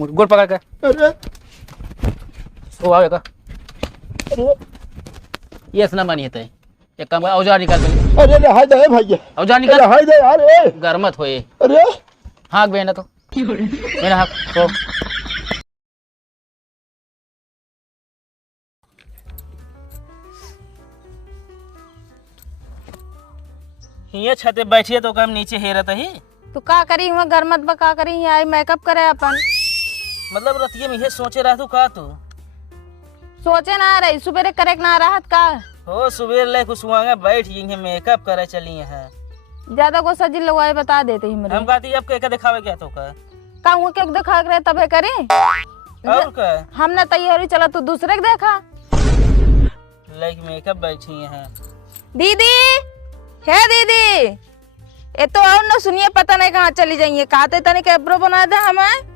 गोड़ पकड़ के। अरे ओ आओ का ये सुना मानी है एक काम कर औजार निकाल पहले। अरे हाय दे भैया औजार निकाल। हाय दे यार ए गरमत होए। अरे हाँक बेना तो मेरा हाँक तो हिया छते बैठिए तो कम नीचे हेरत ही तो का करी हुआ घर मत बका करी आई मेकअप करे अपन। मतलब रतिया में ये सोचे रह तू का तू सोचे ना रही सुबेरे करे ना राहत का हो सुबह ले कुछ हुआ बैठ ये मेकअप करे चली है ज्यादा को सजी लगवाए बता देते ही मेरे हम कहती अब क्या दिखावे क्या तो का कहूँ के देखा करे तबे करे और का हमने तैयारी चला तू दूसरे के देखा लाइक मेकअप बैठी है दीदी है दीदी ये तो और ना सुनिए पता नहीं कहाँ चली जाइए कहते तनिक एब्रो बना दे हमें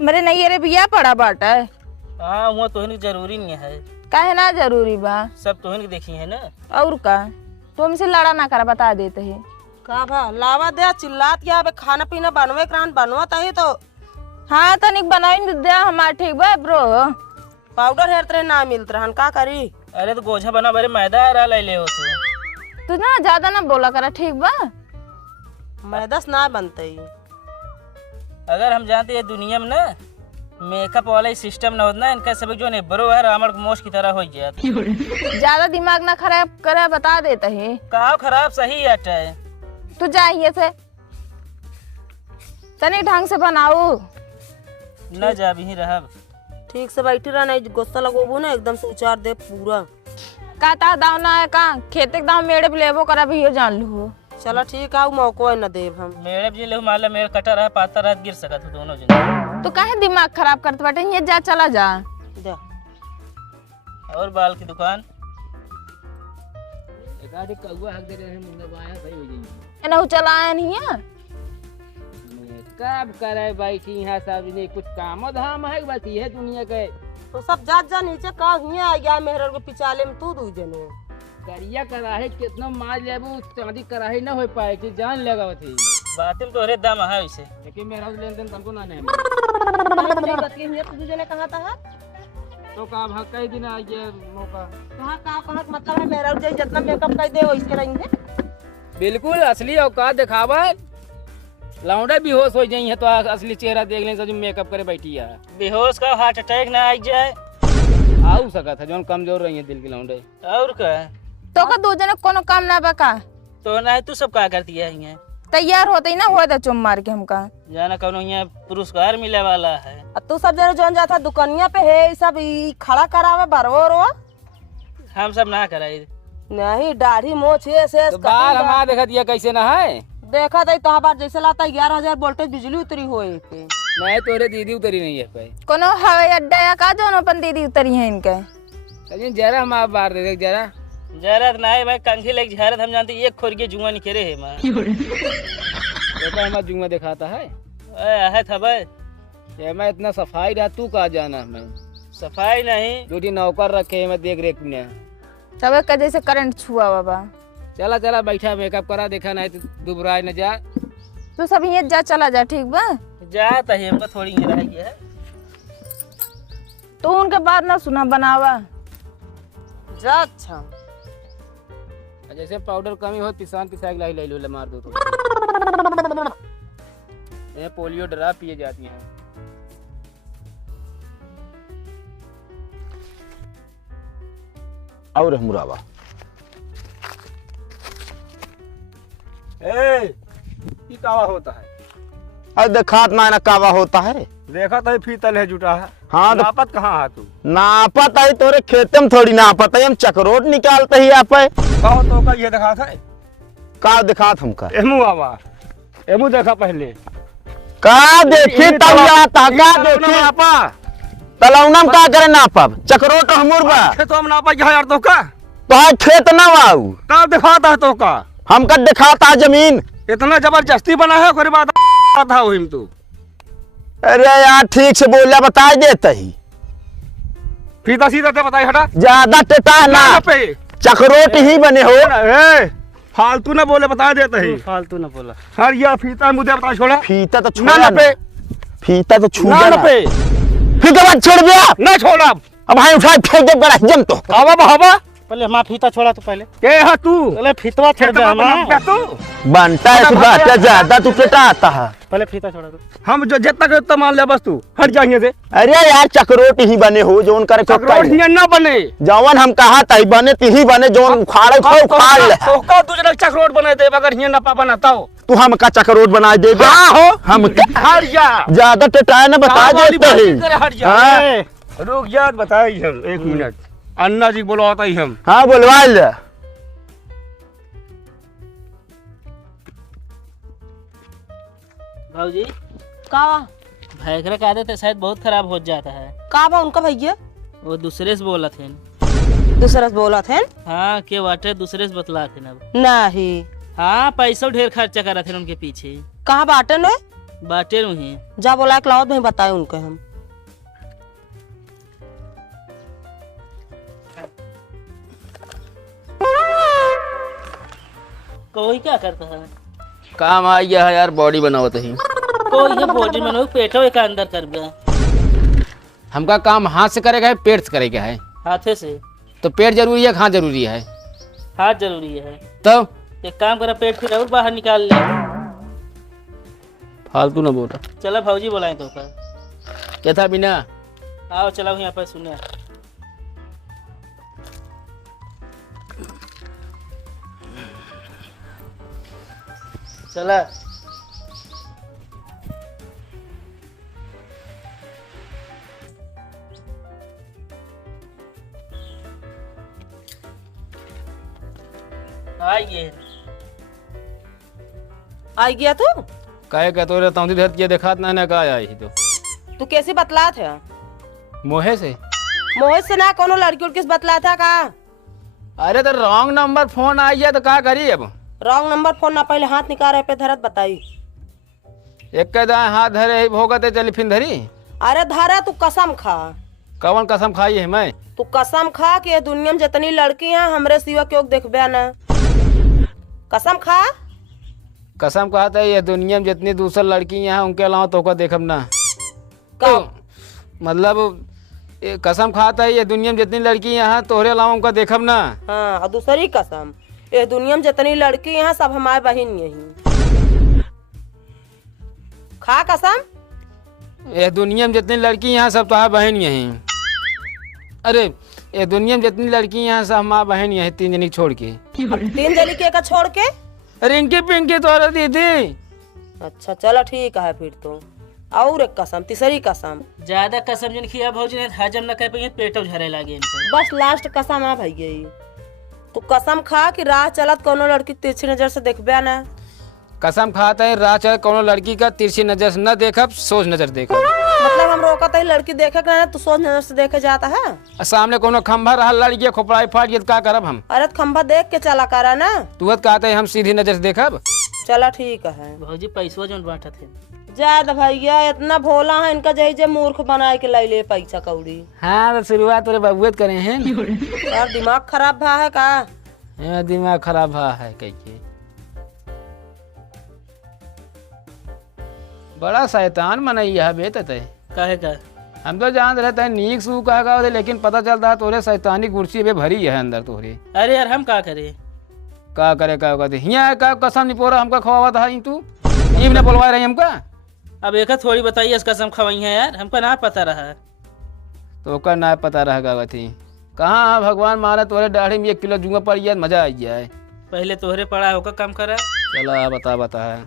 मेरे नैयरे बिया पड़ा बाटा है। हाँ वो तोहनी जरूरी नहीं है काहे ना जरूरी बा सब तोहनी देखी है ना और का तो हमसे लड़ा ना कर बता देते ही का भा लावा दे चिल्लात क्या खाना पीना बनवे करान बनवा ही तो हाँ तनिक बनाई दे हमार ठीक बा ब्रो पाउडर हेर तेरे ना मिलत रहन का करी अरे तो गोझा बना बड़े मैदा रहा ले हो तू ना ज्यादा ना बोला करा ठीक बा मैदस ना बनते अगर हम जानते ये दुनिया में ना मेकअप वाला सिस्टम ना होता इनका सब जो नहीं बरो है रामड़ मोश की तरह हो जाता ज्यादा दिमाग ना खराब करे बता देते ही कहा खराब सही है तू जाइए से तनिक ढंग से बनाओ न जा भी रहा ठीक से बैठी रह नहीं गुस्सा लगोबू ना एकदम से उचार दे पूरा का ता दाव ना है का खेते के दाव मेरे लेबो करा भी जान लू चलो ठीक है मौको ना देव हम मेरे भी ले माला मेरे कटा रहा पाता रहा गिर सका तू दोनों जन तो काहे दिमाग खराब करते बाटे ये जा चला जा दे और बाल की दुकान एक आधे कौवा हक दे रहे मुंह बाया सही हो जाएगी एना चला आया नहीं है कब करे बैठी यहाँ सब ने कुछ काम धाम है बस ये दुनिया के तो सब जात जा नीचे का हिया आ गया मेहर के पिछाले में तू दू जने करिया कराहे कितना मार लेबू चांदी कराहे ना हो पाए कि जान लगावत ही बातें तो रे दाम है वैसे लेकिन मेरा लेन देन तुमको ना नहीं बतिए हिया तू जने कहां था तो का भाग कई दिन आ गया मौका कहां का मतलब है मेहर जे जितना मेकअप कर दे वैसे रहेंगे बिल्कुल असली औकात दिखावा लौंडा बेहोश हो जाई है तो असली चेहरा देख लें तो मेकअप करे बैठी है बेहोश का हार्ट अटैक ना आ जाए आऊ सका था जो कमजोर रही है दिल की लौंडे और का तो का दो जने कोनो काम ना बका तो ना तू सब का करती है यहाँ तैयार होते ही ना हो तो चुम मार के हमका जाना कौन यहाँ पुरस्कार मिले वाला है तू सब जने जोन जाता दुकानिया पे है सब ई खड़ा करावे बरवो रो हम सब ना कराई नहीं दाढ़ी मोछ से तो बाल हमारा देखा दिया कैसे ना है देखा था तो बार जैसे लाता 11,000 वोल्टेज बिजली उतरी होए पे नहीं तोरे दीदी उतरी नहीं है पे कोनो हवाई अड्डा या का जोन अपन दीदी उतरी है इनके लेकिन जरा हम आप बाहर दे जरा जरत ना है भाई कंघी लग झरत हम जानते एक खोर के जुआ निकले है मां बेटा हमारा जुआ दिखाता है है था भाई ये मैं इतना सफाई रहा तू कहाँ जाना मैं सफाई नहीं ड्यूटी नौकर रखे मैं देख रेख में सब एक जैसे करंट छुआ बाबा चला चला बैठा मेकअप करा देखा नहीं तो दुबराए न जा तू सब ये जा चला जा ठीक बा जाता है हमको थोड़ी ही रह गया है तो उनके बाद ना सुना बनावा जा अच्छा जैसे पाउडर कमी हो पिसान पिसा लाई ले लो मार दो तो ये पोलियो ड्रॉप पिए जाती हैं और मुराबा ये कावा होता है अरे देखात ना कावा होता है देखा तो फीतल है जुटा है हाँ तो नापत कहाँ है तू नापत है तोरे खेते में थोड़ी नापत है हम चकरोट निकालते ही आप कहो तो का ये दिखा था का दिखात हमका एमू आवा एमू देखा पहले का देखी तब आता का देखी नापा तलौनम का करे नापब चकरोट हमर बा खेत हम नापा यार तो का तो है खेत ना बाऊ का दिखाता तो का हमका दिखाता जमीन इतना जबरदस्ती बना है कोई बात था वही तू अरे यार ठीक से बोलिया बता देते ही फीता सीधा तो बताई हटा ज्यादा टेटा ना पे चकरोट ही बने हो फालतू ना बोले बता देते ही फालतू ना बोला सर ये फीता मुझे बता छोड़ा फीता तो ना छोड़ा पे फीता तो छू ना गया ना ना। पे फीता मत छोड़ दिया। ना छोड़ा अब हाई उठा फेंक दे बड़ा जम तो। हवा बहावा पहले हमारा फीता छोड़ा तो पहले के है तू पहले फीतवा छोड़ दे हमारा तू बनता है बात ज्यादा तू केटा आता है। पहले फीता छोड़ा तो हम जो जितना के उतना मान ले बस तू हट जाइए से अरे यार चक्रोट ही बने हो जोन करे को चक्रोट हियां ना बने जवन हम कहा था बने तिही बने जोन उखाड़े खो उखाड़ ले। तो का दूसरा चक्रोट बना दे अगर हियां ना पा बनाता हो तू हम का चक्रोट बना दे दे। हाँ हो हम हट जा ज्यादा टेटाए ना बता काम वाली देते बात ही। करे, हट जा हाँ? रुक जा बताई हम 1 मिनट अन्ना जी बोलो आता ही हम हाँ बोलवा ले। भाजी का भैंकरा का आदत है शायद बहुत खराब हो जाता है। का बा उनका भैया वो दूसरे से बोला थे। दूसरा से बोला थे हाँ के वाटे दूसरे से बतला थे अब। नहीं हाँ पैसा ढेर खर्चा करा थे उनके पीछे कहाँ बाटे ने बाटे नहीं। जा बोला एक लाओ भाई बताए उनको हम। कोई क्या करता है काम आ गया है यार बॉडी बनाओ तो ही। कोई ये बॉडी में लोग पेटो एक अंदर कर गया हमका काम हाथ से करेगा है पेट से करेगा है। हाथे से। तो पेट जरूरी है, हाथ जरूरी है। हाथ जरूरी है। तब एक काम करा पेट फिर और बाहर निकाल ले। फालतू ना बोल। चला भाजी बुलाए तो पर क्या था बिना आओ चला यहाँ पर सुने। चला आइए आई गया तू कहे का तो रहता हूँ धरती देखा ना ना कहा आई तो तू कैसे बतला था मोहे से। मोहित से ना कोनो लड़की उड़की से बतला था का। अरे तो रॉन्ग नंबर फोन आ गया तो क्या करी अब। रॉन्ग नंबर फोन ना पहले हाथ निकाल रहे पे धरत बताई। एक के दाएं हाथ धरे भोगते चली फिर धरी। अरे धरा तू कसम खा। कौन कसम खाई है मैं। तू कसम खा कि ये दुनिया में जितनी लड़की हैं हमरे सिवा क्यों देखबे ना। कसम खा। कसम कहता है ये दुनिया में जितनी दूसरी लड़की हैं उनके अलावा तो का देखब ना। कब मतलब ये कसम खाता है ये दुनिया में जितनी लड़की यहाँ तोहरे अलावा उनका देखब ना। हाँ और दूसरी कसम ये दुनिया में जितनी लड़की हैं सब हमारे बहन यही। खा कसम। ये दुनिया में जितनी लड़की यहाँ सब तुम्हारा बहन यहीं। अरे ये दुनिया में जितनी लड़की यहाँ सब हमारा बहन यहीं 3 जनी छोड़ के। 3 जनी के का छोड़ के। रिंकी पिंकी तो दीदी। अच्छा चलो ठीक है फिर तो। और एक कसम तीसरी कसम। ज्यादा कसम जिन खिया भौजी ने हजम न कर पाई पेटो झरे लागे इनसे। बस लास्ट कसम है भैया तू कसम खा कि राह चलत कोनो लड़की तिरछी नजर से देखबे ना। कसम खाता है राह चल कोनो लड़की का तिरछी नजर से न देखब सोच नजर देखब। मतलब हम रोकत है लड़की देखे ना तू सोच नजर से देखे जाता है। सामने कोनो खंभा रहा लड़की खोपड़ाई फाट गई तो क्या करब हम। अरे तो खंभा देख के चला करा ना। तू कहते है हम सीधी नजर से देखब। चला ठीक है। भौजी पैसवा जो बांटा थे ज्यादा भैया इतना भोला है इनका जही मूर्ख बनाए के लाई ले पैसा कौड़ी। हाँ तो शुरुआत तेरे बबुए करे हैं। यार दिमाग खराब भा है का। दिमाग खराब भा है कहीं। बड़ा शैतान मनैया है बेत है। काहे का हम तो जान रहते हैं नीक सू कहेगा लेकिन पता चलता है तोरे शैतानी कुर्सी पे भरी है अंदर तोरे। अरे यार हम का करे का करे का कहते हियाँ का कसम नहीं पोरा हमका खवावा था तू ये भी बोलवा रही हमका। अब एक थोड़ी बताइए इस कसम खवाई है यार हमको ना पता रहा। तो का ना पता रहेगा वही कहाँ भगवान मारा तोरे दाढ़ी में 1 किलो जूंगा पड़ गया मजा आ गया। पहले तोहरे पड़ा होगा काम करा। चला बता है।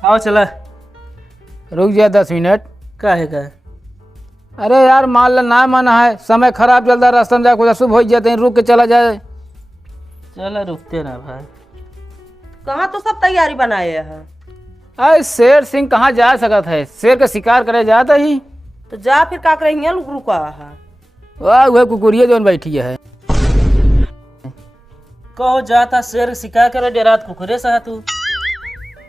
आओ चला रुक जा 10 मिनट। काहे का अरे यार मान ला ना माना है समय खराब चलता है रास्ते में जाकर शुभ हो जाते हैं रुक के चला जाए। चला रुकते ना भाई। कहाँ तो सब तैयारी बनाए है। अरे शेर सिंह कहाँ जा सकता है शेर का शिकार करे जाता ही। तो जा फिर का करे रुका है। वाह वह कुकुरिया जो बैठी है। कहो जाता शेर शिकार करे डेरात कुकुरे सा तू।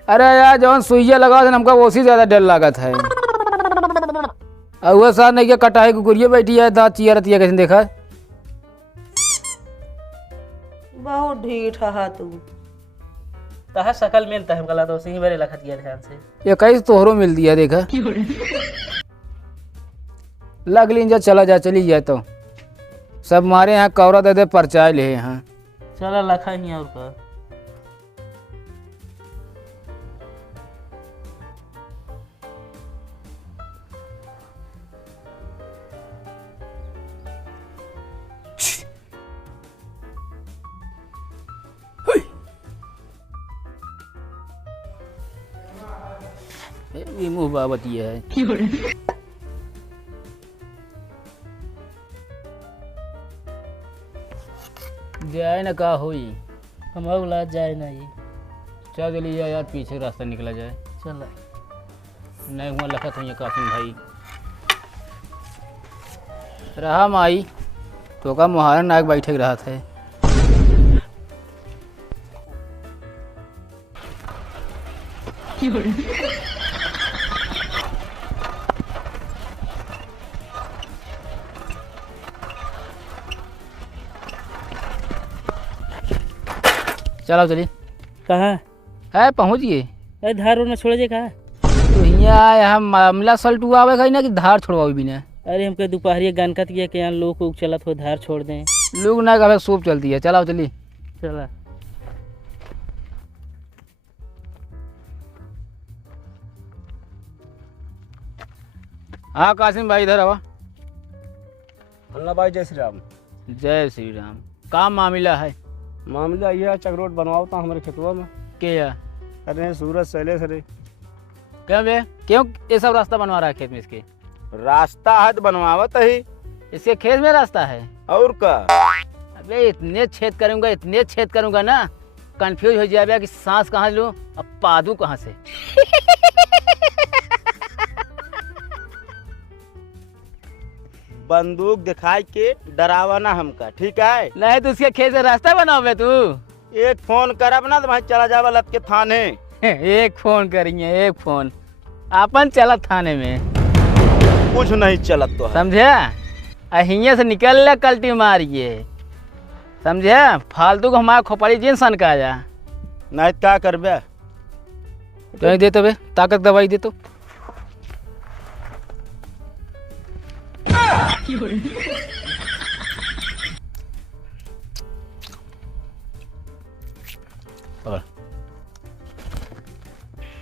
अरे यार जवन सुइया लगा हमका उसी ज्यादा डर लागत है। और वह साथ नहीं क्या कटाई कुकुरिया बैठी है दाँत चिया रतिया कैसे देखा। बहुत ढीठ है तू। तहा शकल में तह गला तो सही मेरे लखत गया ध्यान से। 21 तोहरो मिल दिया देखा। लग लीन जा चला जा चली जाए तो सब मारे यहाँ कौरा दे दे परचाए ले यहाँ। चला लखा ही और का। ये मुँह बाबतिया है। जाए ना का होई। हम औला जाए ना ये। चल चली जाए यार पीछे रास्ता निकला जाए। चला नहीं हुआ लखत हुई कासिम भाई रहा माई तो का मुहारन नाक बैठे रहा थे। चलो चलिए। कहाँ है पहुँच गए। अरे धार में छोड़ दे कहा। तो यहाँ मामला सल्टू आवे गई ना कि धार छोड़वाओ भी ना। अरे हमके दोपहरी गनकत किया कि यहाँ लोग को चलत हो धार छोड़ दें। लोग ना कभी सूप चलती है। चलाओ चलिए। चला हाँ कासिम भाई इधर आवा। अल्लाह भाई जय श्री राम। जय श्री राम। का मामला है। मामला यह चक्रोट बनवाओ था हमारे खेतवा में। के या अरे सूरज सैलेश रे। क्यों बे क्यों ये सब रास्ता बनवा रहा है खेत में इसके। रास्ता हद बनवावत ही इसके खेत में रास्ता है। और का। अबे इतने छेद करूंगा ना कंफ्यूज हो जाएगा कि सांस कहाँ लूं अब पादू कहाँ से। बंदूक दिखाई के डरावा ना हमका, ठीक है। नहीं तो उसके खेत से रास्ता बनाओ बे तू। एक फोन करब ना तो भाई चला जावा लत के थाने। एक फोन करेंगे एक फोन अपन चला थाने में कुछ नहीं चलत तो है। समझे। अहिया से निकल ले कल्टी मारिए समझे। फालतू को हमारा खोपड़ी जिन सन का जा नहीं क्या करबे। तो दे तो बे ताकत दवाई दे तो।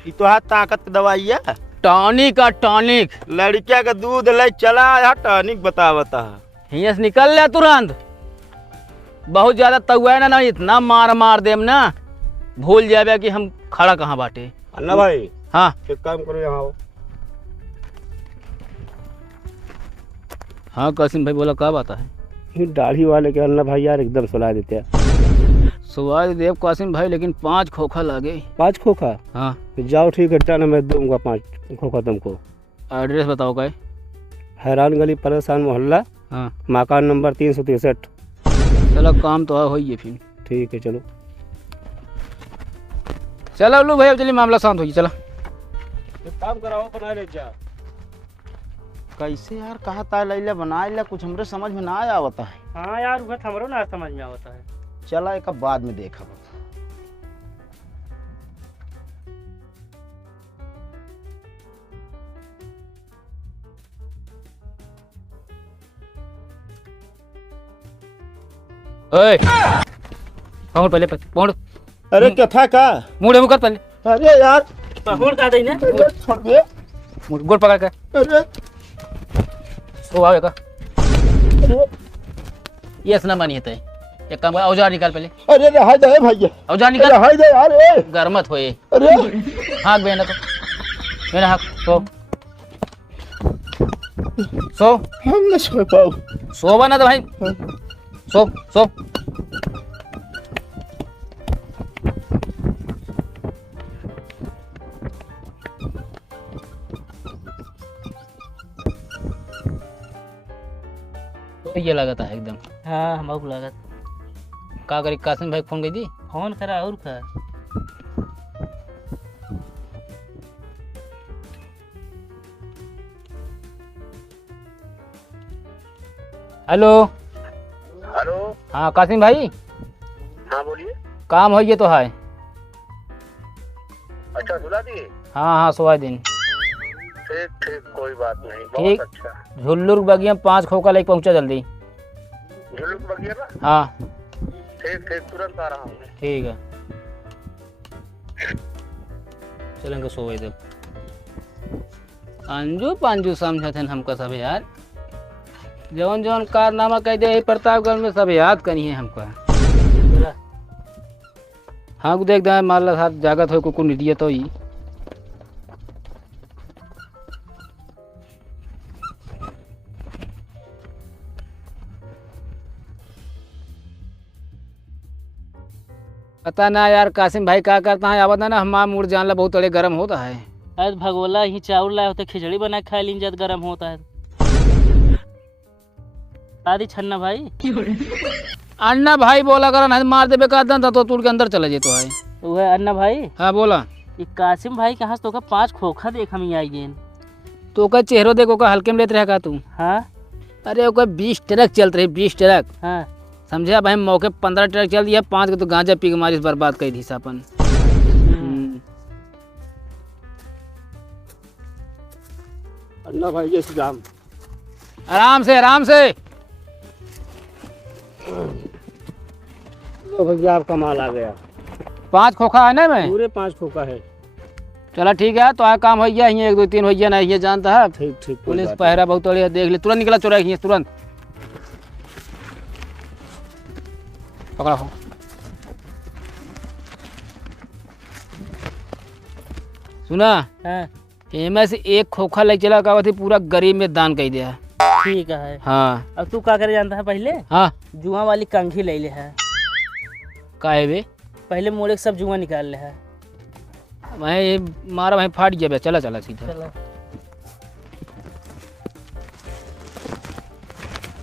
ई तो है ताकत की दवाई है। टॉनिक का टॉनिक। लड़किया का दूध ले चला है टॉनिक बतावता है। हियाँ से निकल ले तुरंत। बहुत ज्यादा तगुआ ना इतना मार देम ना भूल जाए कि हम खड़ा कहाँ बाटे। अन्ना भाई हाँ एक काम करो यहाँ आओ। हाँ कासिम भाई बोला क्या बात है। ये दाढ़ी वाले के अन्ना भाई यार एकदम सुला देते हैं। सुवाद देव कासिम भाई लेकिन 5 खोखा लागे। 5 खोखा। हाँ तो जाओ ठीक है टन मैं दूंगा 5 खोखा तुमको। एड्रेस बताओ क्या। हैरान गली परेशान मोहल्ला हाँ मकान नंबर 363। चलो काम तो हो ही है फिर। ठीक है चलो। चलो लो भाई अब चलिए मामला शांत होगी। चलो एक काम कराओ बना ले जा। कैसे यार कहा था लैला बनाए ला कुछ हमरे समझ में ना आया होता है। हाँ यार वह हमरो ना समझ में आता है। चला एक बाद में देखा। ओए पहुंच पहले पहुंच। अरे क्या था का। मुड़े मुकर पहले। अरे यार पहुंच का दे ना। छोड़ दे। गोल पकड़ कर। अरे ओ आओ का ये ना मानिए तय एक काम कर औजार निकाल पहले। अरे रहा दे भैया। औजार निकाल। रहा दे यार। ए गरमत होए। अरे हाँक बेना तो मेरा हाँक सो हम न सो पाओ। सो बना तो भाई सो सो। तो ये लगता है एकदम। हाँ हम लागत का करी कासिम भाई फोन कर दी। फोन करा और का। हेलो हेलो हाँ कासिम भाई। हाँ बोलिए। काम हो तो है। अच्छा सुला दिए? हाँ हाँ, 100 दिन। ठीक ठीक, कोई बात नहीं, ठीक। बहुत अच्छा। झुल्लुर बगिया 5 खोखा लेके पहुँचा जल्दी। झुलुक बगिया ना? हाँ ठीक ठीक, तुरंत आ रहा हूँ। ठीक है, चलेंगे 100 तक। अंजू पांजू समझते हमको सब यार, जौन जौन कारनामा कह दे प्रतापगढ़ में सब याद करिए हमको। हाँ देख दे मारला साथ जागत हो कुकुर नहीं दिए तो ही। पता ना यार कासिम भाई क्या करता है, आवत ना हमारा मूड जानला बहुत अड़े गर्म होता है। आज भगोला ही चावल लाए होते, खिचड़ी बना के खा लीन जब गर्म होता है। आदि छन्ना भाई अन्ना भाई बोला कर नहीं मार देबे का दन तो तूड़ के अंदर चला जेतो है। वह अन्ना भाई, हाँ बोला। ये कासिम भाई के हाथ तो का 5 खोखा देख हम आई गेन। तो का चेहरो देखो का हल्के में लेते रहेगा तू। हाँ अरे ओका 20 ट्रक चल रही, 20 ट्रक हाँ समझा भाई। मौके 15 ट्रक चल दिया, 5 के तो गांजा पी के मारी बर्बाद कर दी सापन। अन्ना भाई जैसे जाम। आराम से आराम से। लो भैया आपका माल आ गया। 5 खोखा है ना मैं। पूरे 5 खोखा है। चला ठीक है, तो आ काम हो गया, 1 2 3 हो गया ना, ये जानता है। ठीक ठीक, कोई पुलिस बात पहरा बहुत अड़े, देख ले तुरंत निकला चुरा के तुरंत पकड़ा हो। सुना हाँ एमे से 1 खोखा ले चला का थी, पूरा गरीब में दान कर दिया। ठीक है। हाँ अब तू क्या करे जानता है? पहले हाँ जुआ वाली कंघी ले ले है, काहे बे पहले मोड़े के सब जुआ निकाल ले है। वहीं मारा वहीं फाट गया बे। चला चला सीधा। चलो